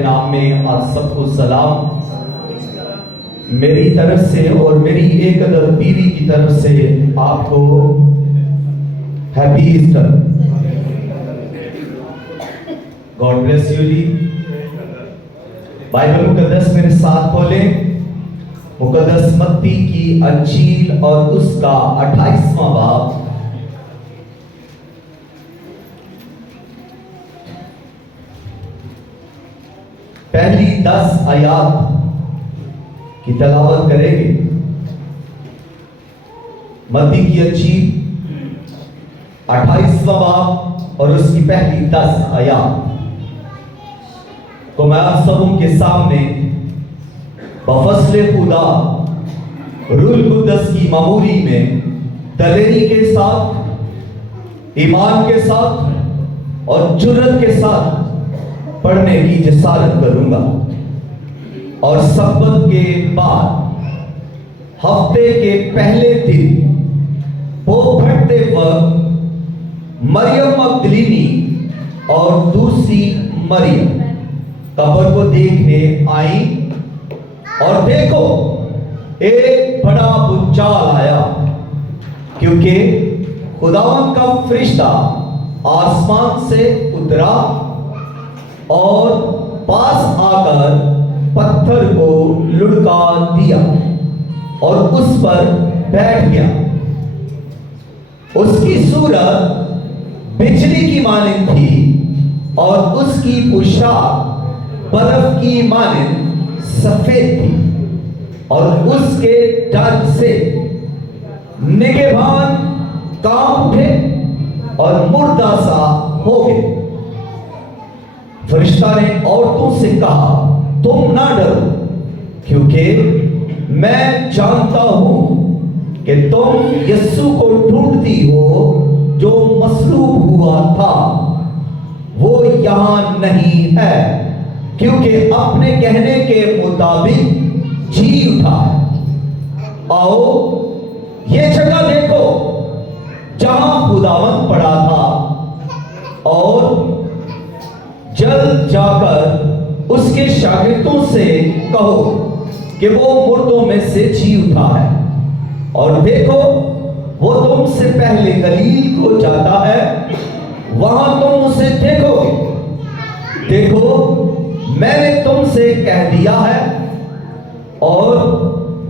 नाम में आप सबको सलाम मेरी तरफ से और मेरी एक अदर बीवी की तरफ से आपको happy Easter. God bless you जी। बाइबल मुकद्दस मेरे साथ खोलें। मुकद्दस मत्ती की अंजील और उसका 28वां बाब। पहली 10 आयात की तलावत करेंगे। मत्ती की अंजील 28वां बाब और उसकी पहली 10 आयात को मैं आप सबों के सामने बफस्ले खुदा रूल कुद्दस की मामूली में दलेरी के साथ, ईमान के साथ और जुर्रत के साथ पढ़ने की जसारत करूंगा। और सब्बत के बाद हफ्ते के पहले दिन भोरते वक्त मरियम मगदलीनी और दूसरी मरियम कब्र को देखने आई और देखो एक बड़ा भूचाल आया, क्योंकि खुदावन का फरिश्ता आसमान से उतरा और पास आकर पत्थर को लुढ़का दिया और उस पर बैठ गया। उसकी सूरत बिजली की मानिंद थी और उसकी पोशाक बर्फ की मानिंद सफेद थी और उसके डर से निगहबान कांप उठे और मुर्दा सा हो गए। फरिश्ता ने औरतों से कहा, तुम ना डरो, क्योंकि मैं जानता हूं कि तुम यीशु को ढूंढती हो जो मसलूब हुआ था। वो यहां नहीं है, क्योंकि अपने कहने के मुताबिक जी उठा है। आओ ये जगह देखो जहां खुदावंद पड़ा था, और जल्द जाकर उसके शागिर्दों से कहो कि वो मुर्दों में से जी उठा है। और देखो वो तुमसे पहले गलील को जाता है, वहां तुम उसे देखोगे। देखो मैंने तुमसे कह दिया है। और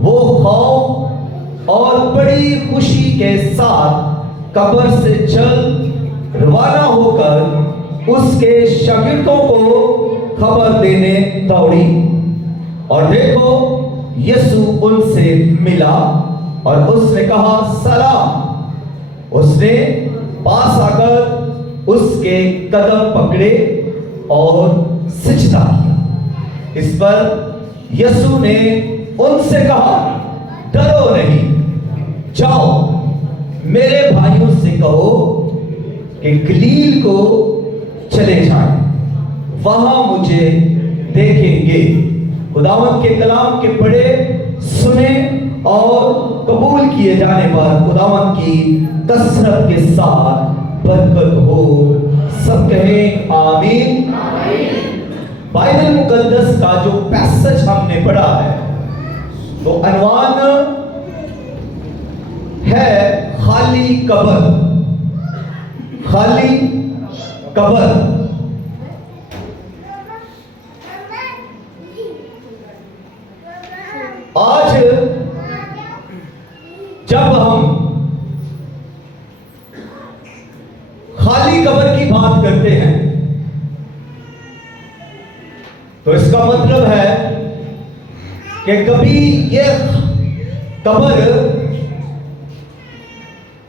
वो खौफ और बड़ी खुशी के साथ कब्र से चल रवाना होकर उसके शागिर्दों को खबर देने दौड़ी। और देखो यीशु उनसे मिला और उसने कहा, सलाम। उसने पास आकर उसके कदम पकड़े और सिजदा किया। इस पर यीशु ने उनसे कहा, डरो नहीं, जाओ मेरे भाइयों से कहो कि गलील को चले जाएं, वहां मुझे देखेंगे। खुदावंद के कलाम के पढ़े, सुने और कबूल किए जाने पर खुदावंद की कसरत के साथ बरकत हो। सब कहें आमीन। बाइबल मुकद्दस का जो पैसेज हमने पढ़ा है, तो अनवान है खाली कब्र। खाली कब्र। आज जब हम खाली कब्र की बात करते हैं, तो इसका मतलब है कि कभी यह कब्र,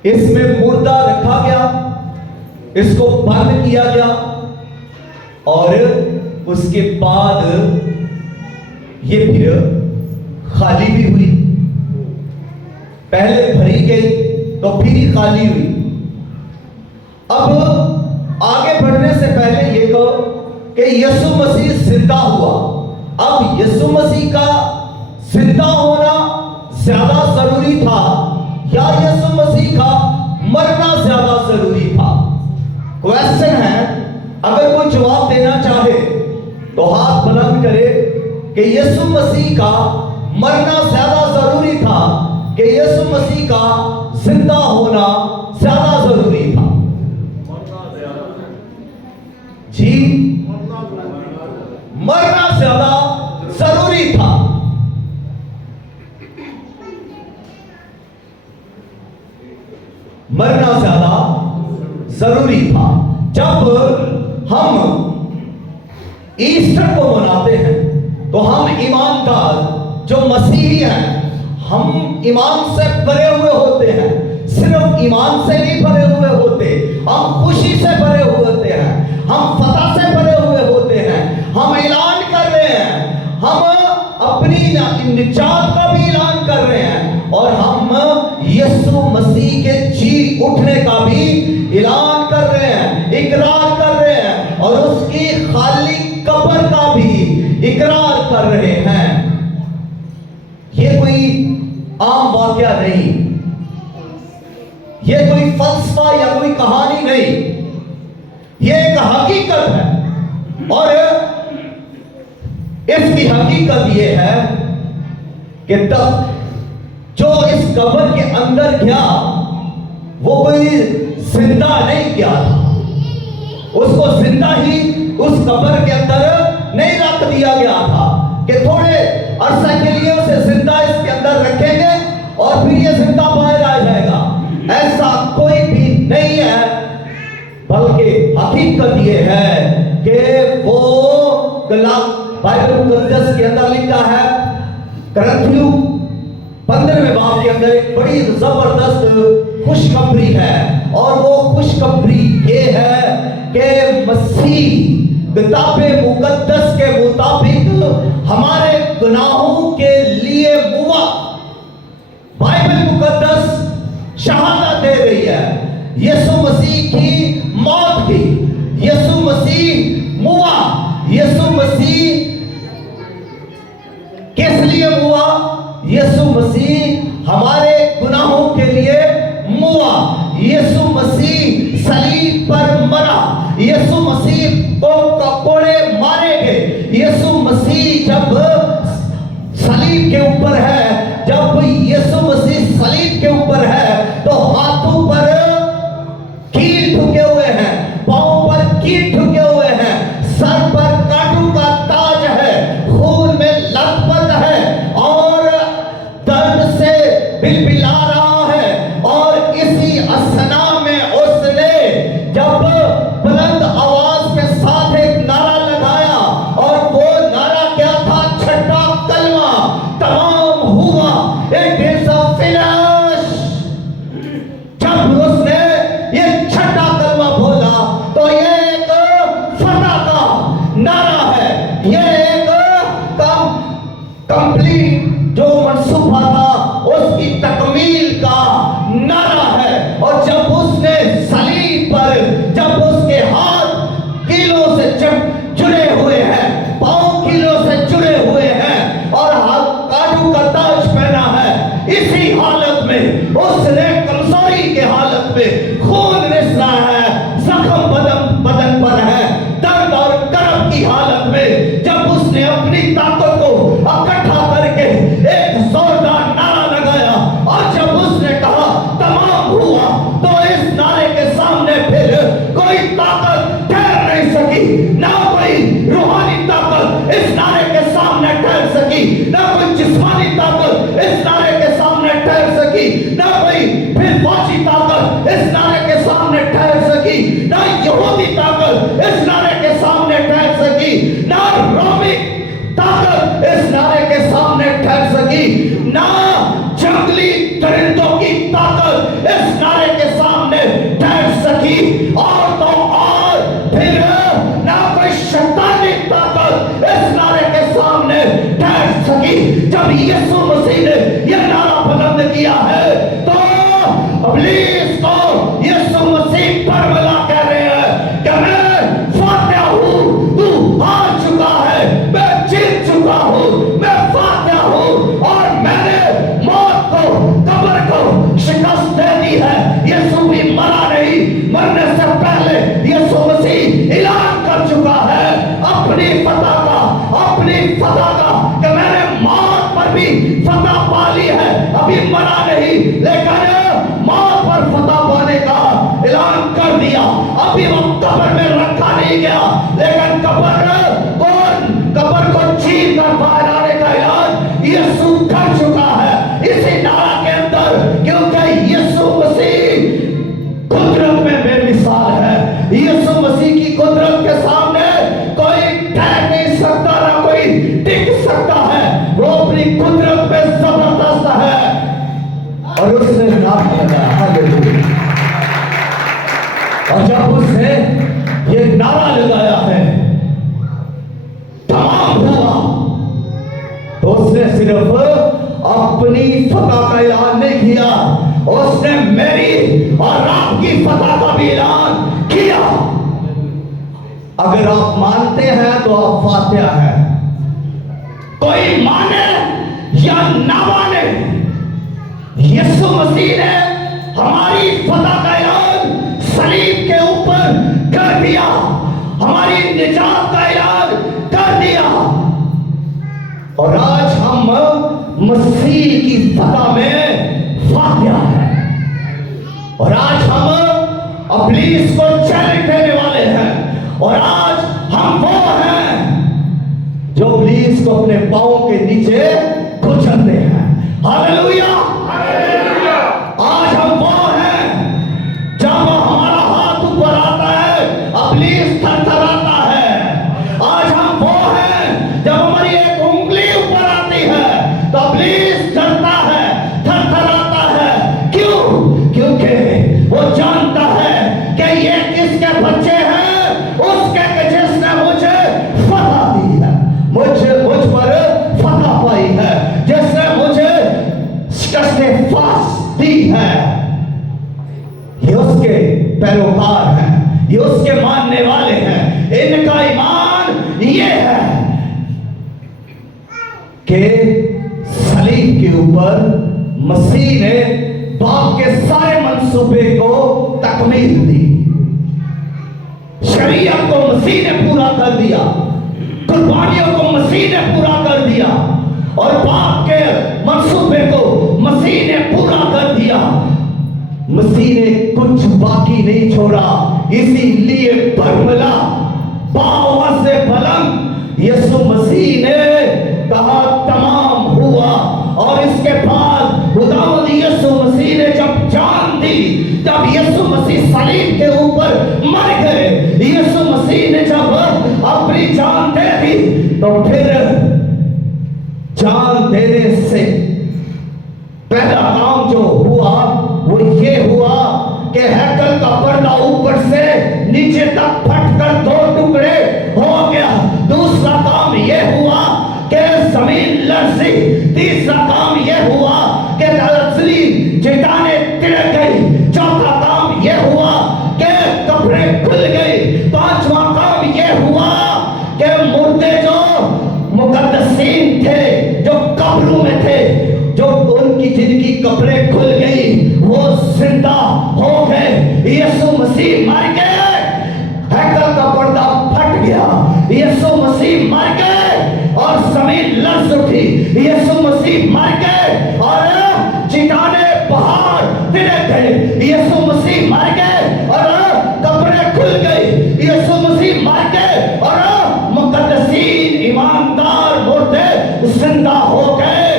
इसमें मुर्दा रखा गया, इसको बंद किया गया और उसके बाद ये फिर खाली भी हुई। पहले भरी गई तो फिर खाली हुई। अब आगे बढ़ने से पहले ये कहो कि यीशु मसीह जिंदा हुआ। अब यीशु मसीह का जिंदा होना ज्यादा जरूरी था या यीशु मसीह का मरना ज्यादा जरूरी था? क्वेश्चन है। अगर कोई जवाब देना चाहे तो हाथ बुलंद करे कि यीशु मसीह का मरना ज्यादा जरूरी था कि यीशु मसीह का जिंदा होना ज्यादा जरूरी था। जी, मरना ज्यादा जरूरी था। मरना ज्यादा जरूरी था। जब हम ईस्टर को मनाते हैं तो हम ईमानदार जो मसीही हैं, हम ईमान से भरे हुए होते हैं। सिर्फ ईमान से नहीं भरे हुए होते, हम खुशी से भरे हुए होते हैं, हम फतह से भरे हुए होते हैं। हम ऐलान कर रहे हैं, हम अपनी निजात का भी ऐलान कर रहे हैं और हम यीशु मसीह के जी उठने का भी ऐलान कर रहे हैं, इकरार कर रहे हैं और उसकी खाली कब्र का भी इकरार कर रहे हैं। ये कोई आम वाकया नहीं, ये कोई फलसफा या कोई कहानी नहीं, ये एक हकीकत है। और इसकी हकीकत ये है कि तब जो इस कब्र के अंदर गया वो कोई जिंदा नहीं गया था, उसको जिंदा ही उस कब्र के अंदर नहीं रख दिया गया था कि थोड़े अरसे के लिए उसे जिंदा इसके अंदर रखेंगे और फिर ये जिंदा बाहर आ जाएगा। ऐसा कोई भी नहीं है, बल्कि हकीकत ये है कि वो बाइबल मुकद्दस के अंदर लिखा है, करंथियों 15वें बाब के अंदर एक बड़ी जबरदस्त खुशखबरी है और वो खुशखबरी ये है कि मसीह किताबे मुकद्दस के मुताबिक हमारे गुनाहों के लिए मुआ। बाइबल मुकद्दस शहादत दे रही है यीशु मसीह की मौत की। यीशु मसीह मुआ, यीशु मसीह किस लिए मुआ? यीशु मसीह हमारे गुनाहों के लिए मुआ। यीशु मसीह सलीब पर मरा, यीशु मसीह को कोड़े मारे गए। यीशु मसीह जब सलीब के ऊपर है, जब यीशु मसीह सलीब के ऊपर है तो हाथों पर कील ठुके हुए हैं, पांव पर कील ठुके हुए हैं, सर पर कांटों का ताज है, खून में लथपथ है और दर्द से बिलबिला रहा है। और इसी असना में उसने जब बुलंद आवाज के साथ एक नारा लगाया और वो नारा क्या था? छठा कलमा, तमाम हुआ, इट इज फिनिश। जब उसने ये छठा कलमा बोला तो ये एक फतह का नारा है, ये एक कंप्लीट जो मंसूबा था उसकी तकमील का नारा है। और जब उसने सलीब पर, जब उसके हाथ कीलों से जुड़े हुए हैं, पांव कीलों से जुड़े हुए हैं और हाथ कांटों का ताज पहना है, इसी हालत में उसने कमजोरी के हालत में खून रिस रहा है, जख्म बदन पर है, दर्द और करब की हालत में जब उसने अपनी ताकत को इकट्ठा करके एक जोरदार नारा लगाया और जब उसने कहा तमाम हुआ, तो इस नारे के सामने फिर कोई ताकत ठहर नहीं सकी, ना कोई रूहानी ताकत इस नारे के सामने ठहर सकी, ना कोई जिस्मानी ताकत इस नारे के सामने ठहर सकी, ना कोई फिर फौजी ताकत इस नारे के सामने ठहर सकी, ना यहूदी ताकत इस नारे के सामने ठहर सकी, ना रोमी ताकत इस नारे के सामने ठहर सकी, ना जंगली परिंदों की ताकत इस नारे के सामने ठहर सकी, और तो और फिर ना कोई शैतानी ताकत इस नारे के सामने ठहर सकी। जब यीशु मसीह ने यह नारा बुलंद किया है तो इब्लीस को यीशु मसीह परमला कह रहे हैं कि मैं फातिहा हूं, तू हार चुका है, मैं जीत चुका हूं, मैं फातिहा हूं और मैंने मौत को, कब्र को शिकस्त दे दी है। यीशु भी मरा नहीं, मरने से पहले यीशु मसीह ऐलान कर चुका है अपनी फतह का फतह का कि मैंने मौत पर भी फतह पा ली है। अभी मरा नहीं, लेकिन मौत पर फतह पाने का ऐलान कर दिया। अभी वो कब्र में रखा नहीं गया, लेकिन कब्र को चीर कर बाहर आने का ऐलान यीशु कर चुका है इसी नारा के अंदर, क्योंकि यीशु मसीह कुदरत में बेमिसाल है। यीशु मसीह की कुदरत के सामने कोई ठहर नहीं सकता, ना कोई टिक सकता है। वो अपनी कुदरत में जबरदस्त है और उसने नाम लगाया, हालेलुया। और जब उसने ये नारा लगाया है तमाम हुआ, तो उसने सिर्फ अपनी फतह का ऐलान नहीं किया, उसने मेरी और आपकी फतह का भी ऐलान किया। अगर आप मानते हैं तो आप फातिहा है, कोई माने या ना माने, यीशु मसीह ने हमारी फतह का ऐलान सलीब के ऊपर कर दिया, हमारी निजात का ऐलान कर दिया। और आज हम मसीह की फतह में फातिहा है, और आज हम इब्लीस को चैलेंज देने वाले हैं। और आज हम वो हैं जो इब्लीस को अपने पांव के नीचे कुचलते हैं, हालेलुया। आज हम वो हैं, जब हमारा हाथ ऊपर आता है इब्लीस थरथराता है। आज हम वो हैं, जब हमारी एक उंगली ऊपर आती है तो इब्लीस डरता है, थरथराता है। क्यों? क्योंकि वो जानता है कि ये किसके बच्चे हैं, उसके कि जिसने मुझे फतह दी है, मुझ पर फतह पाई है, जिसने मुझे शिकस्त फास दी है। ये उसके पैरोकार हैं, ये उसके मानने वाले हैं। इनका ईमान ये है कि सलीब के ऊपर मसीह ने बाप के सारे मंसूबे को तकमील दी, शरीयत को मसीह ने पूरा कर दिया, कुर्बानियों को मसीह ने पूरा कर दिया, और बाप के मंसूबे को मसीह ने पूरा कर दिया। मसीह ने कुछ बाकी नहीं छोड़ा, इसीलिए बरमला पांव से बुलंद यीशु मसीह ने कहा तमाम हुआ। और इसके बाद खुदावंद यीशु मसीह ने जब जान दी, जब यीशु मसीह सलीब के ऊपर मर गए, यीशु मसीह ने जब अपनी जान दे दी, तो फिर जान देने से पहला काम जो हुआ वो ये हुआ कि हैकल का पर्दा ऊपर से नीचे तक फटकर दो टुकड़े हो गया। दूसरा काम ये हुआ कि जमीन लरजी। तीसरा काम ये हुआ कि असली चट्टानें तिड़क गई। चौथा काम ये हुआ कि कपड़े खुल गए। पांचवा काम ये हुआ कि मुर्दे जो मुकद्दसीन थे, जो कब्रों में थे, जो उनकी जिनकी कपड़े खुल गई, वो जिंदा हो गए। यीशु मसीह मर गए, हैकल का पर्दा फट गया। यीशु मसीह मर गए और जमीन लर्ज उठी। यीशु मसीह मर गए और चट्टानें पहाड़ तिड़क गए। यीशु मसीह मर गए और कपड़े खुल गए। यीशु मसीह मर गए और मुकद्दसीन ईमानदार मुर्दे जिंदा हो गए।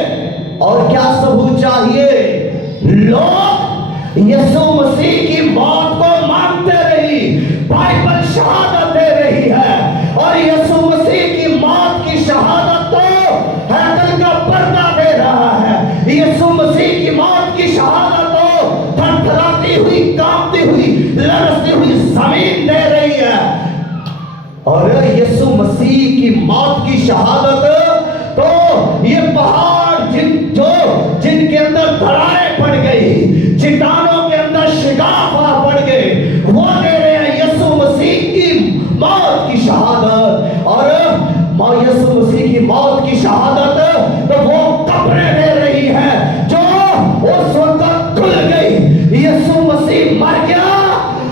और क्या सबूत चाहिए? लोग यीशु मसीह की मौत को मानते रही, बाइबल शहादत दे रही है। और यीशु मसीह की मौत की शहादत तो हैकल का पर्दा दे रहा है। यीशु मसीह की मौत की शहादत तो थरथराती हुई, कांपती हुई, लरसती हुई जमीन दे रही है। और यीशु मसीह की मौत की शहादत तो ये पहाड़ जिनके अंदर दरारें पड़ गई, चट्टानों के अंदर शिगाफ पड़ गए, वो दे रहे हैं यीशु मसीह की मौत की शहादत। और यीशु मसीह की मौत की शहादत तो वो कब्रें दे रही है जो उस वक्त खुल गई। यीशु मसीह मर गया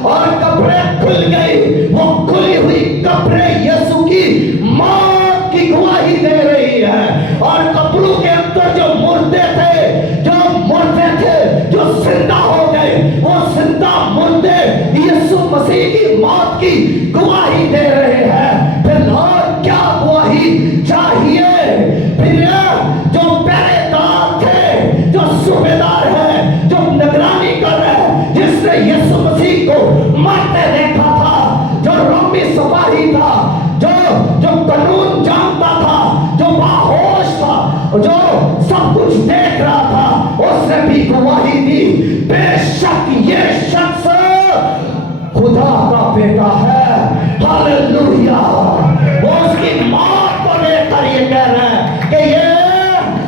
और कब्रें खुल गई। वो खुली हुई कब्रें यीशु की मौत की गवाही दे और कब्रों के अंदर जो मुर्दे थे, जो जिंदा हो गए, वो जिंदा मुर्दे यीशु मसीह की मौत की गवाही दे रहे हैं। फिर और क्या गवाही चाहिए? फिर जो पहरेदार थे, जो सूबेदार है, जो निगरानी कर रहे हैं, जिसने यीशु मसीह को मरते देखा था, जो रोमी सिपाही था, जो कानून जानता था, जो बाहोश था, जो सब कुछ देख रहा था, उसने भी गवाही दी, बेशक ये शख्स खुदा का बेटा है। हालेलुया। वो उसकी मौत को लेकर ये कह रहे हैं कि ये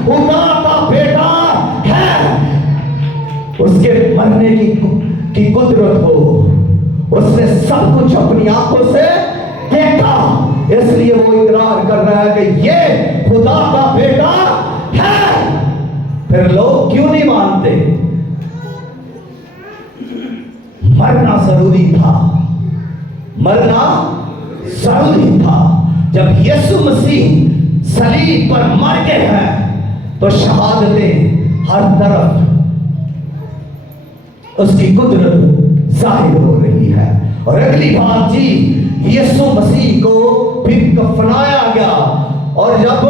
खुदा का बेटा है। उसके मरने की कुदरत हो, उसने सब कुछ अपनी आंखों से देखा, इसलिए वो इकरार कर रहा है कि ये खुदा का बेटा है। फिर लोग क्यों नहीं मानते? मरना जरूरी था, मरना जरूरी था। जब यीशु मसीह सलीब पर मर गए हैं तो शहादतें हर तरफ उसकी कुदरत जाहिर हो रही है। और अगली बात जी, यीशु मसीह को फिर कफनाया गया, और जब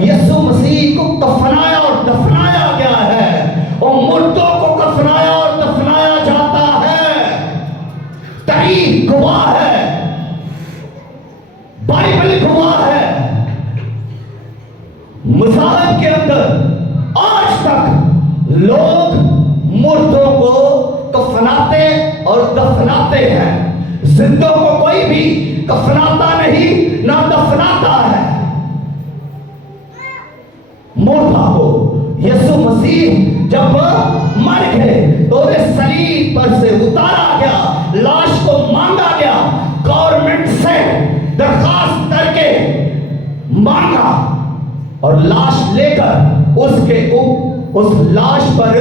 यीशु मसीह को कफनाया और दफनाया गया है, और मुर्दों को कफनाया और दफनाया जाता है, तारीख गवाह है, बाइबल गवाह है। मुसाहिब के अंदर आज तक लोग मुर्दों को कफनाते और दफनाते हैं, जिंदों को कोई भी कफनाता नहीं ना दफनाता है। मुर्दा को यीशु मसीह जब मर गए तो उन्हें सलीब पर से उतारा गया, लाश को मांगा गया, गवर्नमेंट से दरखास्त करके मांगा, और लाश लेकर उस लाश पर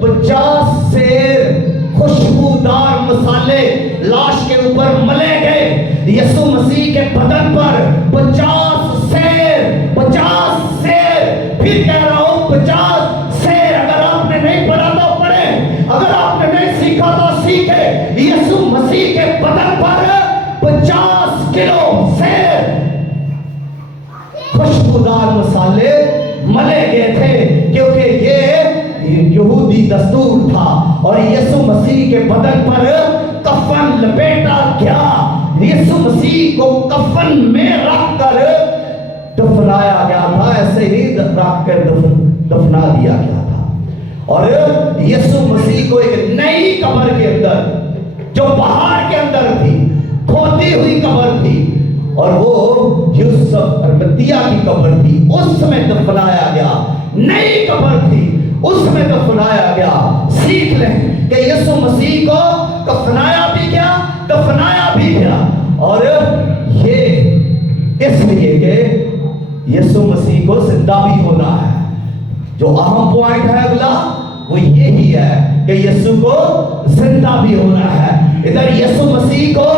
50 सेर खुशबूदार मसाले लाश के ऊपर मले गए। यीशु मसीह के बदन पर 50 सेर, 50 सेर, फिर कह रहा हूं 50 सेर। अगर आपने नहीं पढ़ा तो पढ़े, अगर आपने नहीं सीखा तो सीखे। यीशु मसीह के बदन पर 50 किलो सेर खुशबूदार मसाले मले गए थे, क्योंकि ये यहूदी दस्तूर था। और यीशु मसीह के बदन पर कफन लपेटा गया, यीशु मसीह को कफन में रखकर दफनाया गया था, ऐसे ही रखकर दफना दिया गया था। और यीशु मसीह को एक नई कब्र के अंदर, जो पहाड़ के अंदर थी, खोदी हुई कब्र थी, और वो यूसुफ अरमतिया की कब्र थी, उसमें दफनाया गया। नई कब्र थी, उसमें दफनाया गया। सीख लें कि यीशु मसीह को कफनाया भी गया, दफनाया भी गया। और ये इसलिए कि यीशु मसीह को जिंदा भी होना है। जो अहम पॉइंट है अगला, वो यही है कि यीशु को जिंदा भी होना है। इधर यीशु मसीह को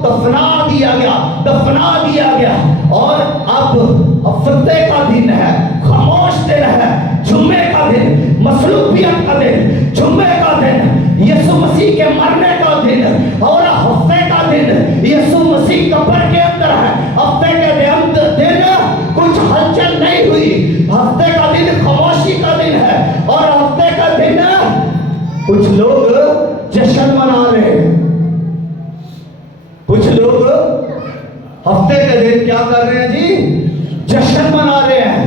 दफना दिया गया, दफना दिया गया, और अब फतह का दिन है, खामोश दिन है, जुम्मे का दिन, मसरूफियत का दिन, जुम्मे का दिन, यीशु मसीह के मरने का दिन, और हफ्ते का दिन यीशु मसीह कब्र के अंदर है। हफ्ते के दिन कुछ हलचल नहीं हुई, हफ्ते का दिन खामोशी का दिन है, और हफ्ते का दिन कुछ लोग जश्न मना रहे हैं। कुछ लोग हफ्ते के दिन क्या कर रहे हैं जी? जश्न मना रहे हैं,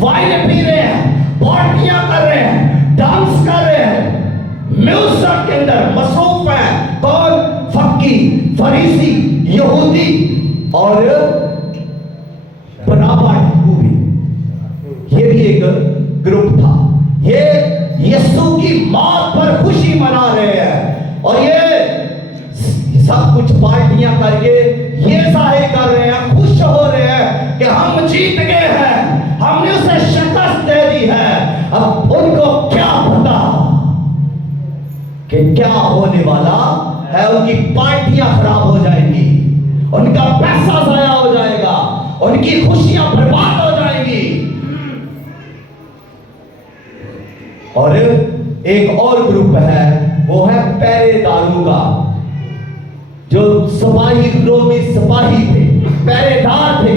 वाइन पी रहे हैं, पार्टियां कर रहे हैं, डांस कर रहे हैं, म्यूजिक के अंदर मसरूफ है। कौन? फक्की, फरीसी, यहूदी और बराबर भी, ये भी एक ग्रुप था। ये यीशु की मौत पर खुशी मना रहे हैं, और ये सब कुछ पार्टियां करके ये जाहिर कर रहे हैं, खुश हो रहे हैं कि हम जीत गए हैं, हमने उसे शिकस्त दे दी है। अब उनको क्या पता कि क्या होने वाला है। उनकी पार्टियां खराब हो जाएंगी, उनका पैसा जाया हो जाएगा, उनकी खुशियां बर्बाद हो जाएंगी। और एक और ग्रुप है, वो है पहरेदारों का, जो सिपाही, रोमी सिपाही थे, पहरेदार थे,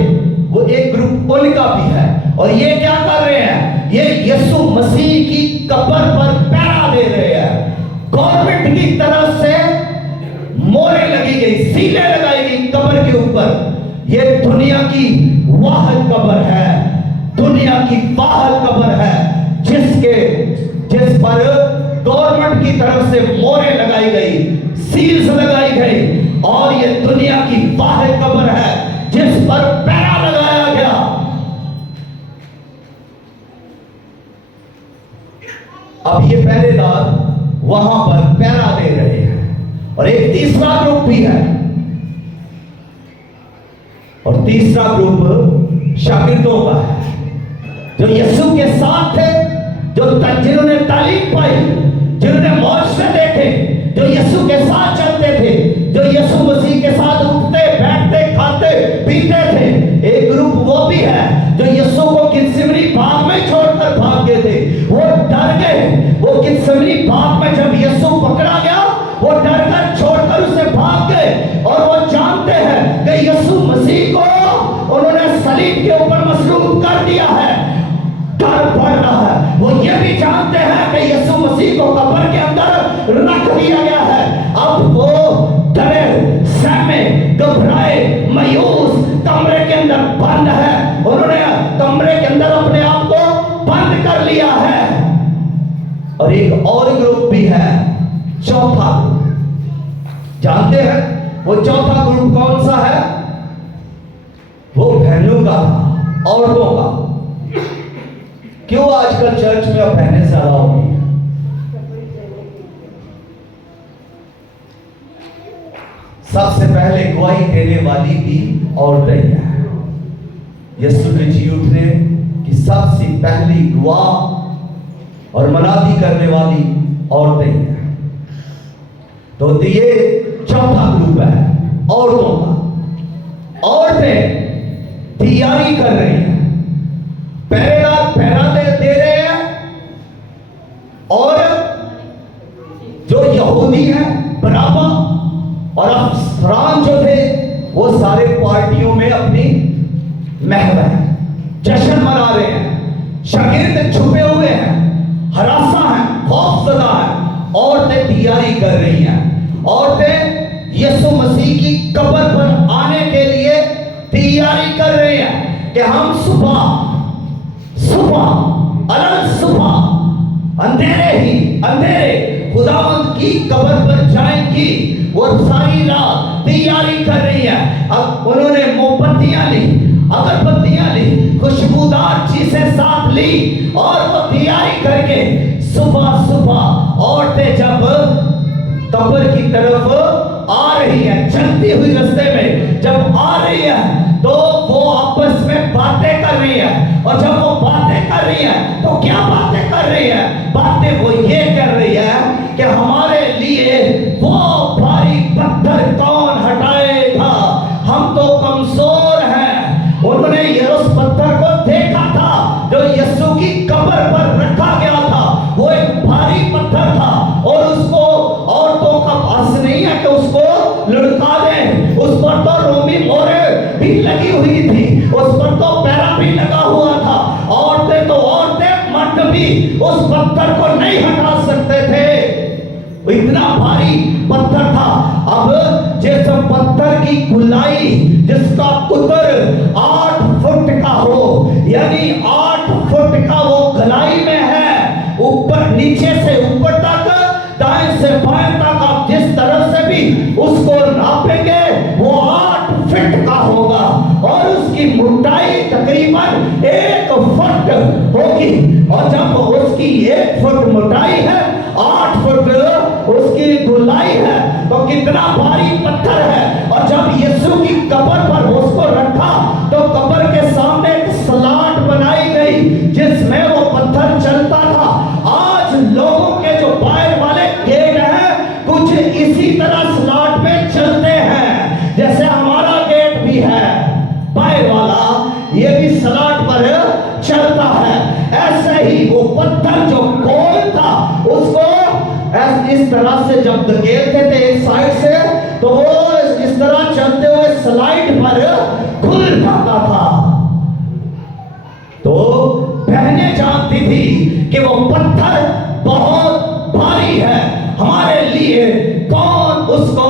वो एक ग्रुप उनका भी है। और ये क्या कर रहे हैं? ये यीशु मसीह की कब्र पर पहरा दे रहे हैं। गवर्नमेंट की तरफ से मोहरें लगी गई, सीलें लगाई गई कब्र के ऊपर। ये दुनिया की वाहिद कब्र है, दुनिया की वाहिद कब्र है जिस पर गवर्नमेंट की तरफ से मोहरें लगाई गई, सील्स लगाई गई। और ये दुनिया की वाहिद कब्र है जिस पर पहरा लगाया गया। अब ये पहरेदार वहां पर पहरा दे रहे हैं। और एक तीसरा ग्रुप भी है, और तीसरा ग्रुप शागिर्दों का है, जो यीशु के साथ थे, जिन्होंने तालीम पाई, जिन्होंने मौजज़े देखे, जो यीशु के साथ चलते थे, जो यीशु मसीह के साथ उठते बैठते खाते पीते थे। एक ग्रुप वो भी है जो यीशु को गित्सेमनी बाग में छोड़कर भाग गए थे। वो डर गए, वो गित्सेमनी बाग में जब यीशु पकड़ा गया, वो डर कर छोड़कर उसे भाग गए। और वो जानते हैं कि यीशु मसीह को उन्होंने सलीब के ऊपर मसलूब कर दिया है, डर बढ़ रहा है। वो ये भी जानते हैं कि यीशु मसीह को कब्र के अंदर रख दिया गया है। अब वो डरे, सहमे, घबराए, मायूस कमरे के अंदर बंद है। उन्होंने कमरे के अंदर अपने आप को बंद कर लिया है। और एक और ग्रुप भी है, चौथा ग्रुप। जानते हैं वो चौथा ग्रुप कौन सा है? वो बहनों का था, औरतों का। क्यों आजकल चर्च में अब बहनें ज्यादा हो गई हैं? सबसे पहले गवाही देने वाली भी औरतें हैं। यीशु के जी उठने की सबसे पहली गवाह और मनादी करने वाली औरतें हैं। तो ये चौथा ग्रुप है औरतों का। औरतें तैयारी कर रही हैं, पहरेदार पहरा दे रहे हैं। और जो यहूदी हैं, बराबा और अफसरान जो थे, वो सारे पार्टियों में अपनी महव है, जश्न मना रहे हैं। शागिर्द छुपे हुए हैं, हरासा हैं, खौफजदा हैं। औरतें तैयारी कर रही हैं। औरतें यीशु मसीह की कब्र पर आने के लिए तैयारी कर रही हैं कि हम सुबह अलग सुबह अंधेरे खुदावंद की कब्र पर जाएंगी। वो सारी रात तैयारी कर रही है। अब उन्होंने मोमबत्तियां ली, अगरबत्तियां ली, खुशबूदार चीजें साथ ली, और वो तैयारी करके सुबह औरतें जब कब्र की तरफ आ रही है, चलती हुई रास्ते में जब आ रही है, तो वो आपस में बातें कर रही है। और जब वो बातें कर रही है, तो क्या बातें कर रही है? बातें वो ये कर रही है कि हमारे लिए वो भारी पत्थर कौन हटाएगा, हम तो कमजोर हैं। उन्होंने ये उस पत्थर को देखा था जो यीशु की कब्र पर रखा गया था। वो एक भारी पत्थर था, और उसको औरतों का बस नहीं है कि उसको लुढ़का दें। उस पर तो रोमी मोहरें भी लगी हुई थी, उस पर तो पहरा भी लगा हुआ था। औरतें मर्द भी उस पत्थर को नहीं हटा सकते थे, इतना भारी पत्थर था। अब जिस पत्थर की गुलाई, जिसका कुतर 8 फुट का हो, यानी 8 फुट का वो गलाई में है, ऊपर नीचे से ऊपर तक, दाएं से बाएं तक, आप जिस तरफ से भी उसको नापेंगे वो 8 फीट का होगा। और उसकी मोटाई तकरीबन 1 फुट होगी। और जब उसकी 1 फुट मोटाई है, 8 फुट उसकी गोलाई है, तो कितना भारी पत्थर है। और जब यीशु की कब्र पर उसको रखा, तो कब्र के सामने एक सलाट बनाई गई जिसमें वो पत्थर चलता था। आज लोगों के जो बाहर वाले गेट हैं, कुछ इसी तरह सलाट में चलते हैं, जैसे हमारा गेट भी है बाहर वाला। इस तरह से जब धकेलते थे एक साइड से, तो वो इस तरह चलते हुए स्लाइड पर खुल जाता था। तो बहनें जानती थी कि वो पत्थर बहुत भारी है, हमारे लिए कौन उसको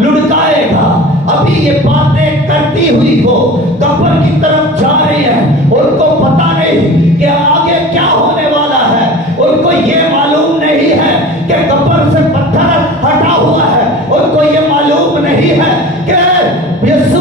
लुढ़काएगा। अभी ये बातें करती हुई वो कब्र की तरफ जा रही है, उनको पता नहीं कि आगे क्या होने वाला है। उनको ये मालूम नहीं है कि कब्र से पत्थर हटा हुआ है, उनको ये मालूम नहीं है कि यीशु